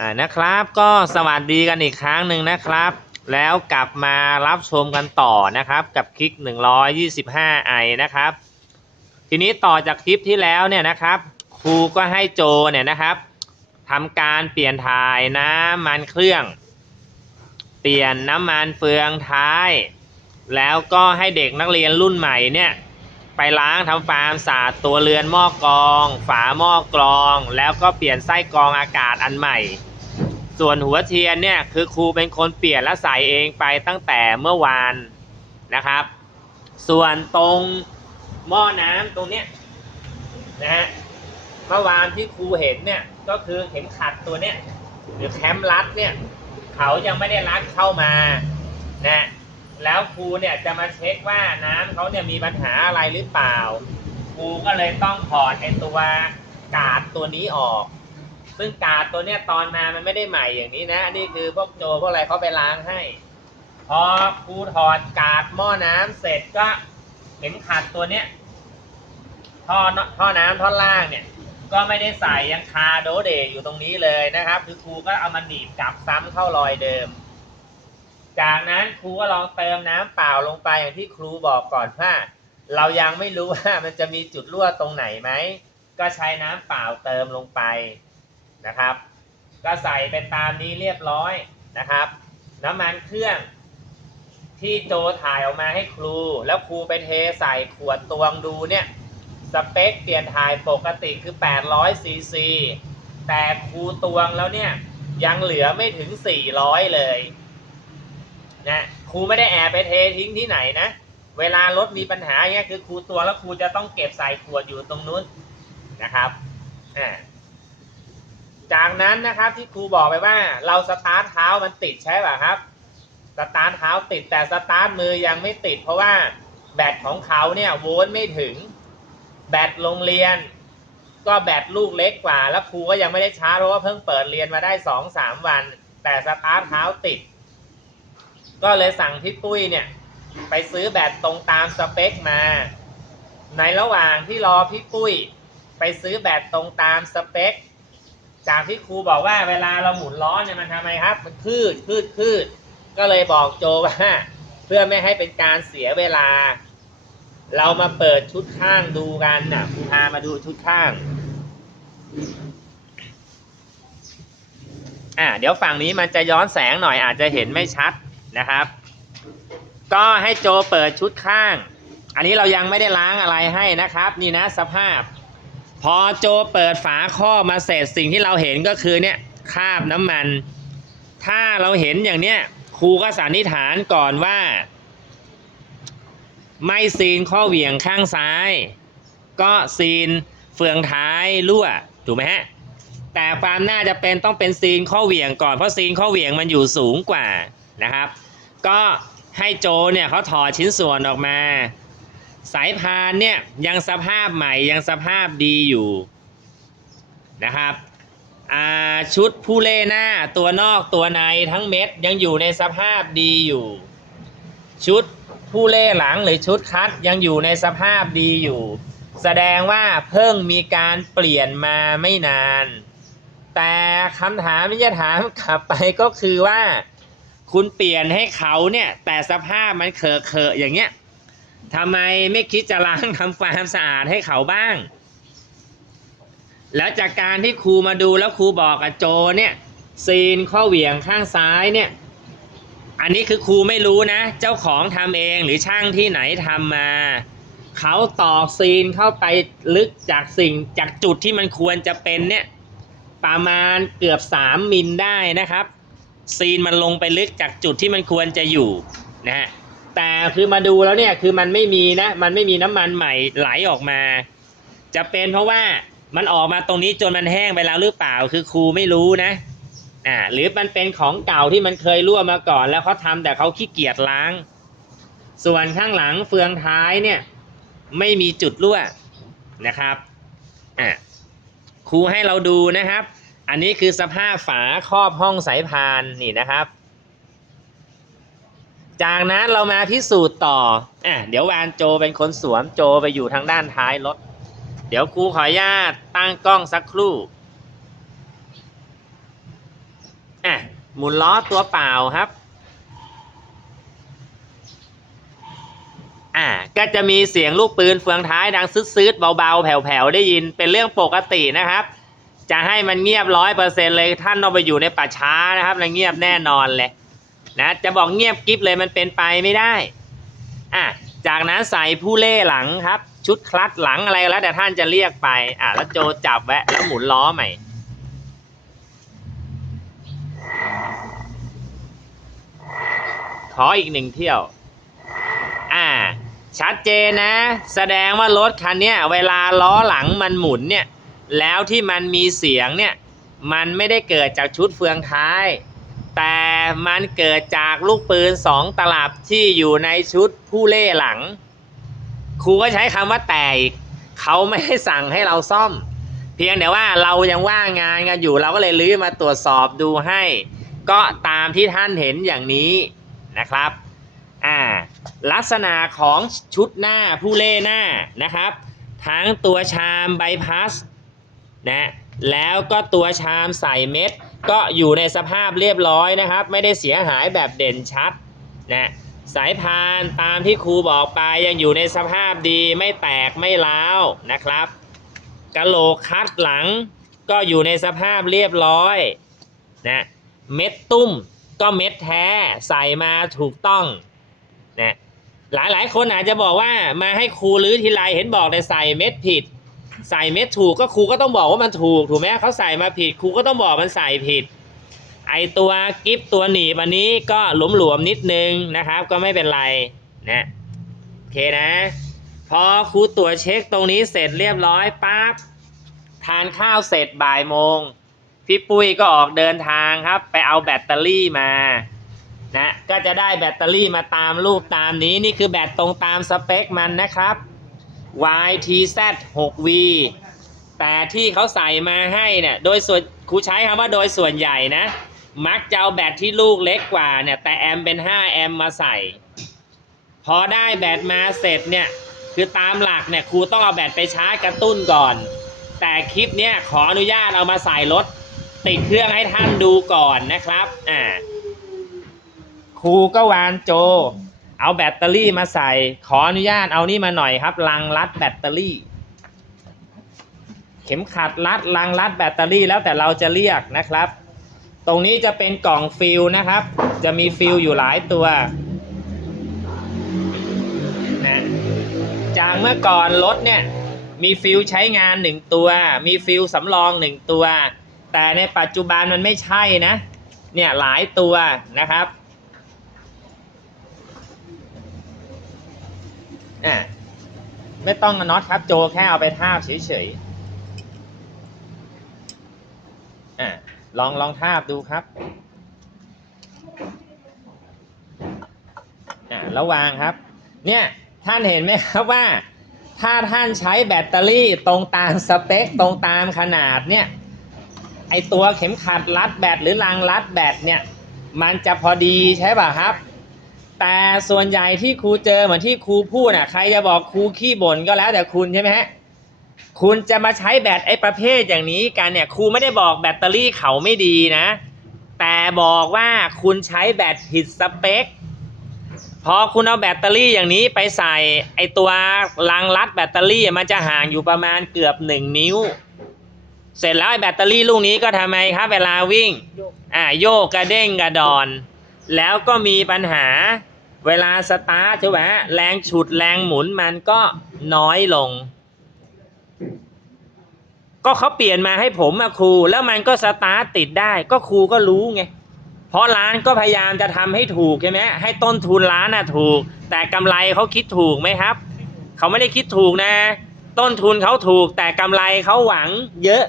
อ่านะครับก็สวัสดีกันอีกครั้งหนึ่งนะครับ แล้วกลับมารับชมกันต่อนะครับกับคลิก 125ไอนะครับ ทีนี้ต่อจากคลิปที่แล้วเนี่ยนะครับ ครูก็ให้โจเนี่ยนะครับทำการเปลี่ยนถ่ายน้ำมันเครื่อง เปลี่ยนน้ำมันเฟืองท้าย แล้วก็ให้เด็กนักเรียนรุ่นใหม่เนี่ย ล้างทำความสะอาดตัวเรือนหม้อกรอง ฝาหม้อกรอง แล้วก็เปลี่ยนไส้กรองอากาศอันใหม่ ส่วนหัวเทียนเนี่ยคือครูเป็นคนเปลี่ยนและใส่เองไปตั้งแต่เมื่อวานนะครับ ส่วนตรงหม้อน้ำตรงเนี้ยนะฮะเมื่อวานที่ครูเห็นเนี่ยก็คือเข็มขัดตัวเนี้ยหรือแคมรัดเนี่ยเขายังไม่ได้รัดเข้ามานะ แล้วครูเนี่ยจะมาเช็คว่าน้ำเขาเนี่ยมีปัญหาอะไรหรือเปล่า ครูก็เลยต้องถอดไอตัวกาดตัวนี้ออก ซึ่งกาดตัวเนี้ยตอนมามันไม่ได้ใหม่อย่างนี้นะอันนี้คือพวกโจพวกอะไรเขาไปล้างให้ พอครูถอดกาดหม้อน้ำเสร็จก็เข็มขัดตัวเนี้ยท่อท่อน้ำท่อนล่างเนี่ย ก็ไม่ได้ใส่ยังคาโดเดอยู่ตรงนี้เลยนะครับ คือครูก็เอามาหนีบกลับซ้ำเข้ารอยเดิม จากนั้นครูก็ลองเติมน้ำเปล่าลงไปอย่างที่ครูบอกก่อนว่าเรายังไม่รู้ว่ามันจะมีจุดรั่วตรงไหนไหม ก็ใช้น้ำเปล่าเติมลงไปนะครับ ก็ใส่ไปตามนี้เรียบร้อยนะครับ น้ำมันเครื่อง ที่โจถ่ายออกมาให้ครู แล้วครูไปเทใส่ขวดตวงดูเนี่ยสเปคเปลี่ยนถ่ายปกติคือ800ซีซีแต่ครูตวงแล้วเนี่ยยังเหลือไม่ถึง 400 เลย นะครูไม่ได้แอบไปเททิ้งที่ไหนนะ เวลารถมีปัญหาเงี้ยคือครูตัวแล้วครูจะต้องเก็บใส่ขวดอยู่ตรงนู้นนะครับอ่าจากนั้นนะครับที่ครูบอกไปว่า เราสตาร์ทเท้ามันติดใช่ป่ะครับสตาร์ทเท้าติดแต่สตาร์ทมือยังไม่ติด เพราะว่าแบตของเขาเนี่ยโวลต์ไม่ถึง แบตโรงเรียน ก็แบตลูกเล็กกว่า แล้วครูก็ยังไม่ได้ชาร์จเพราะว่าเพิ่งเปิดเรียนมาได้สองสามวัน แต่สตาร์ทเท้าติด ก็เลยสั่งพี่ปุ้ยเนี่ย ไปซื้อแบตตรงตามสเปคมา ในระหว่างที่รอพี่ปุ้ย ไปซื้อแบตตรงตามสเปค จากที่ครูบอกว่าเวลาเราหมุนล้อเนี่ยมันทำไมครับ มันคืดคืดคืดก็เลยบอกโจว่า เพื่อไม่ให้เป็นการเสียเวลา เรามาเปิดชุดข้างดูกันน่ะครูพามาดูชุดข้างอ่าเดี๋ยวฝั่งนี้มันจะย้อนแสงหน่อยอาจจะเห็นไม่ชัด นะครับ ก็ให้โจเปิดชุดข้าง อันนี้เรายังไม่ได้ล้างอะไรให้นะครับ นี่นะสภาพ พอโจเปิดฝาข้อมาเสร็จสิ่งที่เราเห็นก็คือเนี่ยคราบน้ำมัน ถ้าเราเห็นอย่างเนี้ยครูก็สันนิษฐานก่อนว่า ไม่ซีนข้อเหวี่ยงข้างซ้าย ก็ซีนเฟืองท้ายรั่วถูกไหมฮะแต่ความน่าจะเป็นต้องเป็นซีนข้อเหวี่ยงก่อนเพราะซีนข้อเหวี่ยงมันอยู่สูงกว่า นะครับ ก็ให้โจเนี่ยเขาถอดชิ้นส่วนออกมา สายพานเนี่ยยังสภาพใหม่ยังสภาพดีอยู่นะครับชุดผู้เล่หน้าตัวนอกตัวในทั้งเม็ดยังอยู่ในสภาพดีอยู่ ชุดผู้เล่หลังหรือชุดคัดยังอยู่ในสภาพดีอยู่ แสดงว่าเพิ่งมีการเปลี่ยนมาไม่นาน แต่คำถามที่จะถามกลับไปก็คือว่า คุณเปลี่ยนให้เขาเนี่ย แต่สภาพมันเคอะเคอะๆอย่างเงี้ยทำไมไม่คิดจะล้างทำความสะอาดให้เขาบ้าง แล้วจากการที่ครูมาดูแล้วครูบอกกับโจเนี่ยซีนข้อเหวี่ยงข้างซ้ายเนี่ย อันนี้คือครูไม่รู้นะ เจ้าของทำเองหรือช่างที่ไหนทำมาเขาตอกซีนเข้าไปลึกจากสิ่งจากจุดที่มันควรจะเป็นเนี่ย ประมาณเกือบ 3 มิลได้นะครับ ซีนมันลงไปลึกจากจุดที่มันควรจะอยู่นะฮะแต่คือมาดูแล้วเนี่ยคือมันไม่มีนะมันไม่มีน้ำมันใหม่ไหลออกมา จะเป็นเพราะว่ามันออกมาตรงนี้จนมันแห้งไปแล้วหรือเปล่าคือครูไม่รู้นะอ่าหรือมันเป็นของเก่าที่มันเคยรั่วมาก่อน แล้วเขาทำแต่เขาขี้เกียจล้าง ส่วนข้างหลังเฟืองท้ายเนี่ยไม่มีจุดรั่วนะครับอ่าครูให้เราดูนะครับ อันนี้คือสภาพฝาครอบห้องสายพานนี่นะครับ จากนั้นเรามาพิสูจน์ต่ออะเดี๋ยววานโจเป็นคนสวมโจไปอยู่ทางด้านท้ายรถ เดี๋ยวครูขออนุญาตตั้งกล้องสักครู่หมุนล้อตัวเปล่าครับอ่าก็จะมีเสียงลูกปืนเฟืองท้ายดังซึดๆเบาๆ แผ่วๆ ได้ยินเป็นเรื่องปกตินะครับ จะให้มันเงียบร้อยเปอร์เซ็นเลยท่านต้องไปอยู่ในป่าช้านะครับแล้วเงียบแน่นอนเลยนะจะบอกเงียบกิ๊บเลยมันเป็นไปไม่ได้อะจากนั้นใส่ผู้เล่หลังครับ ชุดคลัตช์หลังอะไรแล้วแต่ท่านจะเรียกไปอะแล้วโจจับแวะแล้วหมุนล้อใหม่ขออีกหนึ่งเที่ยว อ่า ชัดเจนนะ แสดงว่ารถคันเนี้ยเวลาล้อหลังมันหมุนเนี่ย แล้วที่มันมีเสียงเนี่ยมันไม่ได้เกิดจากชุดเฟืองท้าย แต่มันเกิดจากลูกปืนสองตลับที่อยู่ในชุดผู้เล่หลัง ครูก็ใช้คำว่าแต่อีกเขาไม่ได้สั่งให้เราซ่อม เพียงแต่ว่าเรายังว่างงานกันอยู่เราก็เลยลื้อมาตรวจสอบดูให้ ก็ตามที่ท่านเห็นอย่างนี้นะครับอ่าลักษณะของชุดหน้าผู้เล่หน้านะครับ ทั้งตัวชามใบพัส นะแล้วก็ตัวชามใส่เม็ด ก็อยู่ในสภาพเรียบร้อยนะครับ ไม่ได้เสียหายแบบเด่นชัดนะสายพานตามที่ครูบอกไปยังอยู่ในสภาพดีไม่แตกไม่ร้าวนะครับกะโหลกคัดหลังก็อยู่ในสภาพเรียบร้อยนะเม็ดตุ้มก็เม็ดแท้ใส่มาถูกต้องนะหลายหลายๆคนอาจจะบอกว่ามาให้ครูรื้อทีไรเห็นบอกแต่ใส่เม็ดผิด ใส่เม็ดถูกก็ครูก็ต้องบอกว่ามันถูกถูกไหมเขาใส่มาผิดครูก็ต้องบอกมันใส่ผิด ไอตัวกิฟตัวหนีบอันนี้ก็หลวมๆนิดนึงนะครับ ก็ไม่เป็นไรนะโอเคนะ พอครูตรวจเช็คตรงนี้เสร็จเรียบร้อยปั๊บทานข้าวเสร็จบ่ายโมงพี่ปุ้ยก็ออกเดินทางครับ ไปเอาแบตเตอรี่มานะก็จะได้แบตเตอรี่มาตามรูปตามนี้นี่คือแบตตรงตามสเปคมันนะครับ YTZ 6V แต่ที่เขาใส่มาให้เนี่ยโดยส่วนครูใช้คำว่าโดยส่วนใหญ่นะ มักจะเอาแบตที่ลูกเล็กกว่าเนี่ยแต่แอมเป็น 5 แอมมาใส่ พอได้แบตมาเสร็จเนี่ยคือตามหลักเนี่ยครูต้องเอาแบตไปชาร์จกระตุ้นก่อน แต่คลิปเนี้ยขออนุญาตเอามาใส่รถ ติดเครื่องให้ท่านดูก่อนนะครับอ่าครูก็วานโจ เอาแบตเตอรี่มาใส่ ขออนุญาตเอานี่มาหน่อยครับลังรัดแบตเตอรี่ เข็มขัดรัดลังรัดแบตเตอรี่แล้วแต่เราจะเรียกนะครับ ตรงนี้จะเป็นกล่องฟิลนะครับ จะมีฟิลอยู่หลายตัวนะจากเมื่อก่อนรถเนี่ยมีฟิลใช้งานหนึ่งตัว มีฟิลสำรองหนึ่งตัว แต่ในปัจจุบันมันไม่ใช่นะ เนี่ยหลายตัวนะครับ อะไม่ต้องน็อตครับโจแค่เอาไปทาบเฉยๆอะลองลองทาบดูครับอะแล้ววางครับ เนี่ยท่านเห็นไหมครับว่า ถ้าท่านใช้แบตเตอรี่ตรงตามสเปคตรงตามขนาดเนี่ยไอตัวเข็มขัดรัดแบตหรือรางรัดแบตเนี่ย มันจะพอดีใช่ป่ะครับ แต่ส่วนใหญ่ที่ครูเจอเหมือนที่ครูพูดน่ะใครจะบอกครูขี้บ่นก็แล้วแต่คุณใช่ไหมฮะคุณจะมาใช้แบตไอ้ประเภทอย่างนี้กันเนี่ยครูไม่ได้บอกแบตเตอรี่เขาไม่ดีนะ แต่บอกว่าคุณใช้แบตผิดสเปคพอคุณเอาแบตเตอรี่อย่างนี้ไปใส่ไอตัวรางรัดแบตเตอรี่มันจะห่างอยู่ประมาณเกือบหนึ่งนิ้ว เสร็จแล้วไอ้แบตเตอรี่ลูกนี้ก็ทำไมครับเวลาวิ่งอ่าโยกกระเด้งกระดอน แล้วก็มีปัญหา เวลาสตาร์ทใช่ไหมแรงฉุดแรงหมุนมันก็น้อยลง ก็เขาเปลี่ยนมาให้ผมอะครู แล้วมันก็สตาร์ทติดได้ก็ครูก็รู้ไงเพราะร้านก็พยายามจะทำให้ถูกใช่ไหมให้ต้นทุนร้านน่ะถูก แต่กำไรเขาคิดถูกไหมครับ เขาไม่ได้คิดถูกนะ ต้นทุนเขาถูก แต่กำไรเขาหวังเยอะ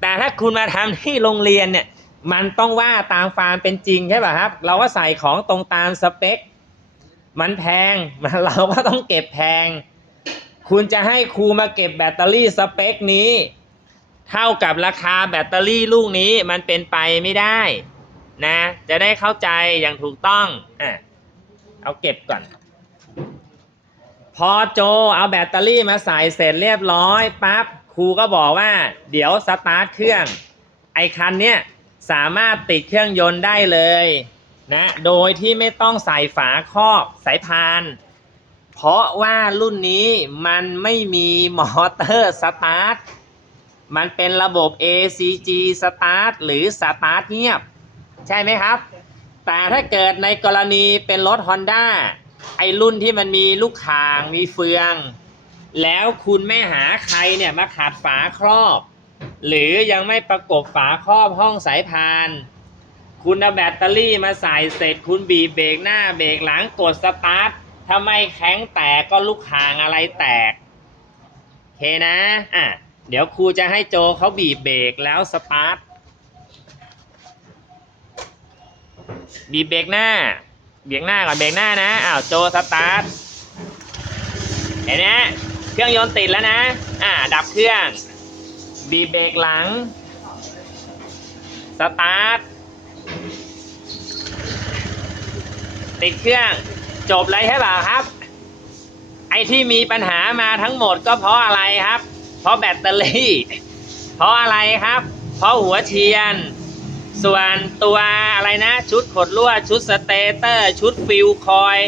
แต่ถ้าคุณมาทำที่โรงเรียนเนี่ยมันต้องว่าตามความเป็นจริงใช่ป่ะครับ เราก็ใส่ของตรงตามสเปค มันแพงเราก็ต้องเก็บแพง คุณจะให้ครูมาเก็บแบตเตอรี่สเปคนี้ เท่ากับราคาแบตเตอรี่ลูกนี้มันเป็นไปไม่ได้นะ จะได้เข้าใจอย่างถูกต้องอะเอาเก็บก่อน พอโจเอาแบตเตอรี่มาใส่เสร็จเรียบร้อยปั๊บครูก็บอกว่า เดี๋ยวสตาร์ทเครื่อง ไอคันเนี้ยสามารถติดเครื่องยนต์ได้เลย นะโดยที่ไม่ต้องใส่ฝาครอบสายพาน เพราะว่ารุ่นนี้มันไม่มีมอเตอร์สตาร์ทมันเป็นระบบ ACG Start หรือ Start เงียบ ใช่ไหมครับ แต่ถ้าเกิดในกรณีเป็นรถ Honda ไอรุ่นที่มันมีลูกคางมีเฟือง แล้วคุณไม่หาใครเนี่ยมาขัดฝาครอบ หรือยังไม่ประกบฝาครอบห้องสายพาน คุณเอาแบตเตอรี่มาใส่เสร็จคุณบีบเบรกหน้าเบรกหลังกดสตาร์ทถ้าไม่แข็งแตกก็ลูกคางอะไรแตกเคนะอะเดี๋ยวครูจะให้โจเขาบีบเบรกแล้วสตาร์ทบีบเบรกหน้า เบรกหน้าก่อนเบรกหน้านะอ้าวโจสตาร์ทเห็นไหมเครื่องยนต์ติดแล้วนะอ่าดับเครื่อง บีบเบรกหลัง สตาร์ท ติดเครื่องจบเลยใช่เปล่าครับ ไอ้ที่มีปัญหามาทั้งหมดก็เพราะอะไรครับ เพราะแบตเตอรี่ เพราะอะไรครับ เพราะหัวเทียน ส่วนตัวอะไรนะ ชุดขดลวดชุดสเตเตอร์ ชุดฟิลคอย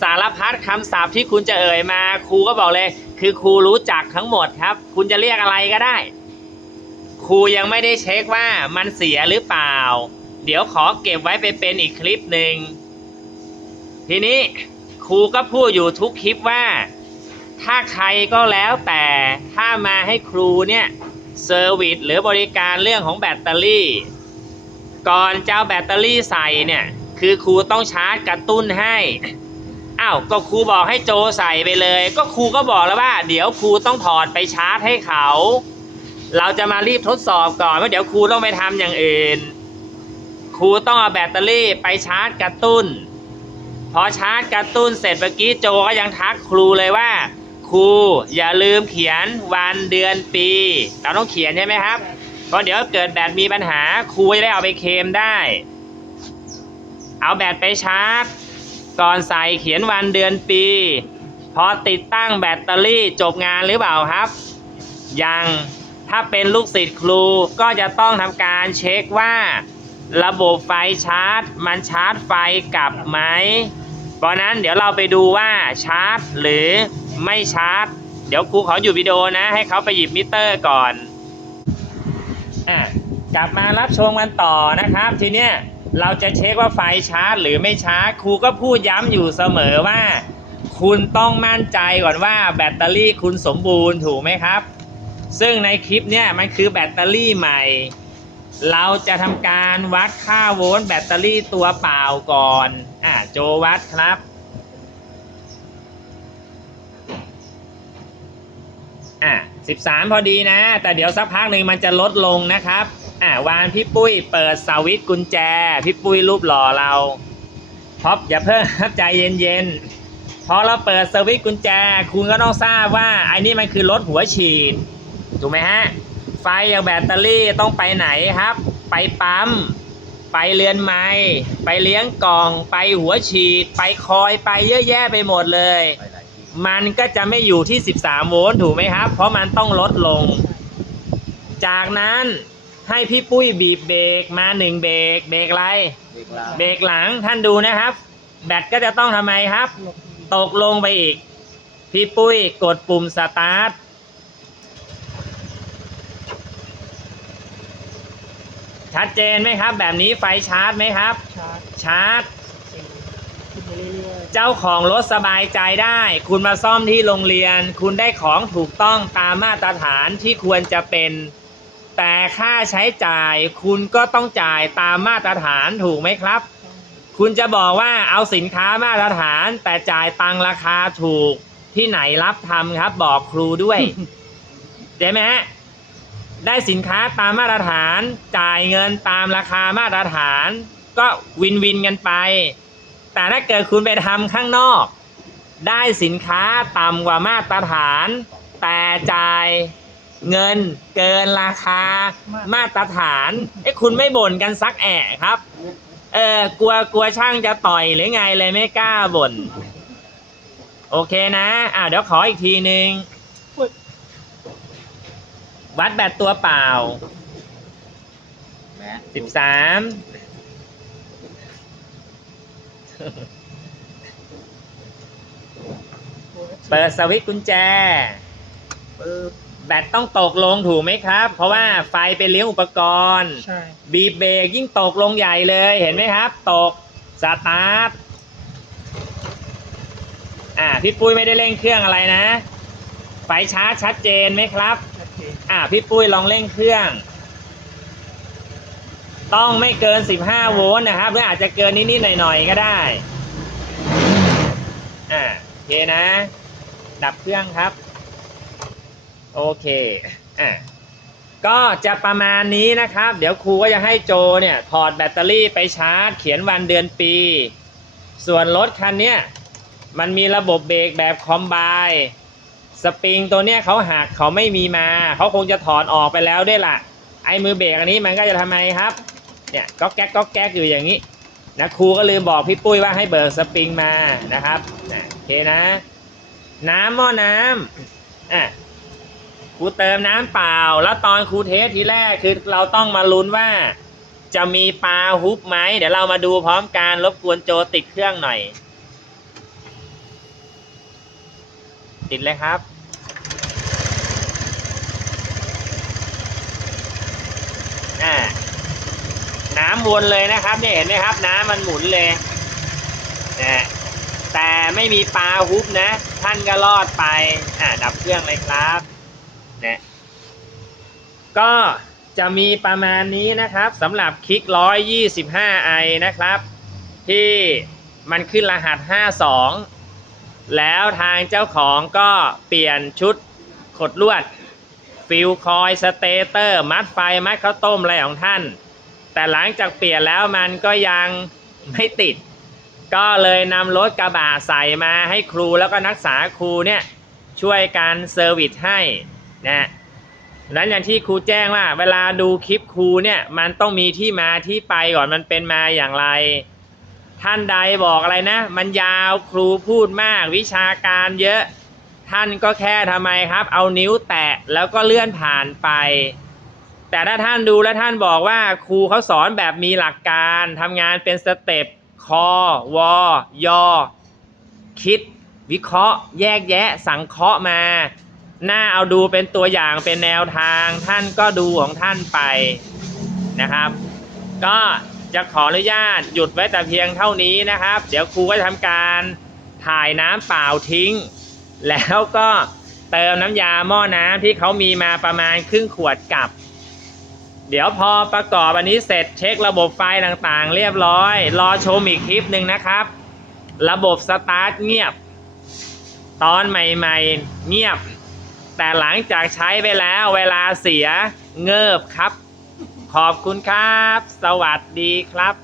สารพัดคำศัพท์ที่คุณจะเอ่ยมา ครูก็บอกเลย คือครูรู้จักทั้งหมดครับ คุณจะเรียกอะไรก็ได้ ครูยังไม่ได้เช็คว่ามันเสียหรือเปล่า เดี๋ยวขอเก็บไว้ไปเป็นอีกคลิปหนึ่ง ทีนี้ครูก็พูดอยู่ทุกคลิปว่า ถ้าใครก็แล้วแต่ถ้ามาให้ครูเนี่ยเซอร์วิสหรือบริการเรื่องของแบตเตอรี่ ก่อนจะเอาแบตเตอรี่ใส่เนี่ยคือครูต้องชาร์จกระตุ้นให้อ้าวก็ครูบอกให้โจใส่ไปเลย ก็ครูก็บอกแล้วว่า เดี๋ยวครูต้องถอดไปชาร์จให้เขา เราจะมารีบทดสอบก่อนว่าเดี๋ยวครูต้องไปทำอย่างอื่น ครูต้องเอาแบตเตอรี่ไปชาร์จกระตุ้น พอชาร์จกระตุ้นเสร็จเมื่อกี้โจก็ยังทักครูเลยว่า ครูอย่าลืมเขียนวันเดือนปี เราต้องเขียนใช่ไหมครับเพราะเดี๋ยวเกิดแบตมีปัญหาครูจะได้เอาไปเคมได้ เอาแบตไปชาร์จ ก่อนใส่เขียนวันเดือนปี พอติดตั้งแบตเตอรี่จบงานหรือเปล่าครับ ยังถ้าเป็นลูกศิษย์ครูก็จะต้องทำการเช็คว่า ระบบไฟชาร์จ มันชาร์จไฟกลับไหม เพราะนั้นเดี๋ยวเราไปดูว่าชาร์จหรือไม่ชาร์จ เดี๋ยวครูขออยู่วิดีโอนะ ให้เขาไปหยิบมิเตอร์ก่อนอะกลับมารับชมกันต่อนะครับ ทีเนี้ยเราจะเช็คว่าไฟชาร์จ หรือไม่ชาร์จครูก็พูดย้ำอยู่เสมอว่า คุณต้องมั่นใจก่อนว่าแบตเตอรี่คุณสมบูรณ์ถูกไหมครับ ซึ่งในคลิปเนี่ยมันคือแบตเตอรี่ใหม่ เราจะทำการวัดค่าโวลต์แบตเตอรี่ตัวเปล่าก่อน อ่าโจวัดครับ อะ13พอดีนะ แต่เดี๋ยวสักพักหนึ่งมันจะลดลงนะครับ อ่าวานพี่ปุ้ยเปิดสวิตช์กุญแจ พี่ปุ้ยรูปหล่อเราพอบอย่าเพิ่งครับใจเย็นๆ พอเราเปิดสวิตช์กุญแจ คุณก็ต้องทราบว่าไอ้นี่มันคือรถหัวฉีด ถูกไหมฮะ ไฟอย่างแบตเตอรี่ต้องไปไหนครับ ไปปั๊ม ไปเรือนไม้ไปเลี้ยงกล่อง ไปหัวฉีด ไปคอยไปเยอะแยะไปหมดเลยไปหลายที่มันก็จะไม่อยู่ที่ 13 โวลต์ถูกไหมครับ เพราะมันต้องลดลง จากนั้นให้พี่ปุ้ยบีบเบรกมาหนึ่งเบรกเบรกอะไรเด็กลาเบรกหลังท่านดูนะครับ แบตก็จะต้องทำไมครับ ตกลงไปอีก พี่ปุ้ยกดปุ่มสตาร์ท ชัดเจนไหมครับ แบบนี้ไฟชาร์จไหมครับ ชาร์จชาร์จ ขึ้นไปเรื่อยเจ้าของรถสบายใจได้ คุณมาซ่อมที่โรงเรียน คุณได้ของถูกต้องตามมาตรฐานที่ควรจะเป็น แต่ค่าใช้จ่าย คุณก็ต้องจ่ายตามมาตรฐานถูกไหมครับ ๆคุณจะบอกว่าเอาสินค้ามาตรฐาน แต่จ่ายตังราคาถูกที่ไหนรับทำครับ บอกครูด้วยเจ๊ไหมฮะ ได้สินค้าตามมาตรฐาน จ่ายเงินตามราคามาตรฐาน ก็วินวินกันไป แต่ถ้าเกิดคุณไปทำข้างนอก ได้สินค้าต่ำกว่ามาตรฐาน แต่จ่ายเงินเกินราคามาตรฐานเอ้คุณไม่บ่นกันสักแอะครับ เออกลัวกลัวช่างจะต่อยหรือไงเลยไม่กล้าบ่น โอเคนะ อ่าเดี๋ยวขออีกทีหนึ่ง วัดแบตตัวเปล่าแบแวะสิบสามเปิดสวิตช์กุญแจ ปึ๊บแบตต้องตกลงถูกไหมครับ เพราะว่าไฟไปเลี้ยงอุปกรณ์ ใช่บีบเบรกยิ่งตกลงใหญ่เลยเห็นไหมครับ ตกสตาร์ทอ่าพี่ปุ้ยไม่ได้เร่งเครื่องอะไรนะ ไฟชาร์จชัดเจนไหมครับชัดเจน อ่าพี่ปุ้ยลองเร่งเครื่อง ต้องไม่เกิน 15 โวลต์นะครับ หรืออาจจะเกินนิดๆหน่อยๆก็ได้ อ่าโอเคนะ ดับเครื่องครับ โอเค อะก็จะประมาณนี้นะครับ เดี๋ยวครูก็จะให้โจเนี่ย ถอดแบตเตอรี่ไปชาร์จ เขียนวันเดือนปี ส่วนรถคันเนี้ยมันมีระบบเบรกแบบคอมไบ สปริงตัวเนี้ยเขาหักเขาไม่มีมา เขาคงจะถอดออกไปแล้วด้วยล่ะ ไอ้มือเบรกอันนี้มันก็จะทำไมครับ เนี่ยก็แก๊กก็แก๊กอยู่อย่างนี้นะครูก็ลืมบอกพี่ปุ้ยว่าให้เบิกสปริงมานะครับนะโอเคนะ น้ำหม้อน้ำอะครูเติมน้ำเปล่า แล้วตอนครูเทสทีแรกคือเราต้องมาลุ้นว่า จะมีปลาฮุบไหมเดี๋ยวเรามาดูพร้อมกันรบกวนโจติดเครื่องหน่อย ติดเลยครับ อ่า น้ำวนเลยนะครับ เนี่ยเห็นไหมครับ น้ำมันหมุนเลยนะแต่ไม่มีปลาฮุบนะ ท่านก็รอดไป อ่า ดับเครื่องเลยครับนะก็จะมีประมาณนี้นะครับสำหรับคลิก 125ไอนะครับ ที่มันขึ้นรหัส 52 แล้วทางเจ้าของก็เปลี่ยนชุดขดลวด ฟิลคอยสเตเตอร์ มัดไฟ มัดข้าวต้มอะไรของท่าน แต่หลังจากเปลี่ยนแล้วมันก็ยังไม่ติด ก็เลยนำรถกระบะใส่มาให้ครูแล้วก็นักศึกษาครูเนี่ยช่วยการเซอร์วิสให้นะนั้นอย่างที่ครูแจ้งว่า เวลาดูคลิปครูเนี่ยมันต้องมีที่มาที่ไปก่อนมันเป็นมาอย่างไร ท่านใดบอกอะไรนะ มันยาวครูพูดมากวิชาการเยอะ ท่านก็แค่ทำไมครับ เอานิ้วแตะแล้วก็เลื่อนผ่านไป แต่ถ้าท่านดูแล้วท่านบอกว่าครูเขาสอนแบบมีหลักการทำงานเป็นสเต็ปคอวอยอ คิด วิเคราะห์ แยกแยะ สังเคราะห์มา หน้าเอาดูเป็นตัวอย่างเป็นแนวทาง ท่านก็ดูของท่านไปนะครับ ก็จะขออนุญาตหยุดไว้แต่เพียงเท่านี้นะครับ เดี๋ยวครูก็ทำการถ่ายน้ำเปล่าทิ้ง แล้วก็เติมน้ำยาหม้อน้ำที่เขามีมาประมาณครึ่งขวดกับ เดี๋ยวพอประกอบอันนี้เสร็จเช็คระบบไฟต่างๆ เรียบร้อย รอชมอีกคลิปหนึ่งนะครับ ระบบสตาร์ทเงียบ ตอนใหม่ๆเงียบ แต่หลังจากใช้ไปแล้วเวลาเสียเงิบครับ ขอบคุณครับ สวัสดีครับ